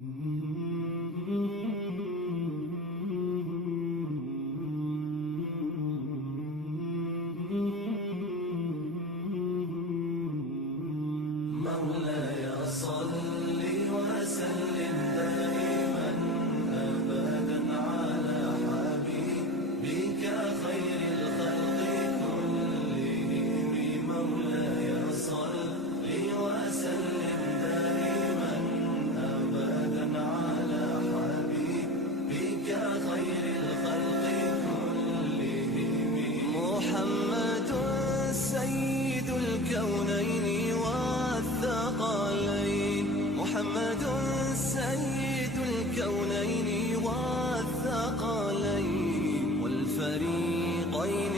مولاي صل وسلم دائما أبدا على حبيبك خير الخلق كلهم. مولاي صل وسلم دائما أبدا على حبيبك خير الخلق كلهم. محمد سيد الكونين والثقلين، محمد سيد الكونين والثقلين والفريقين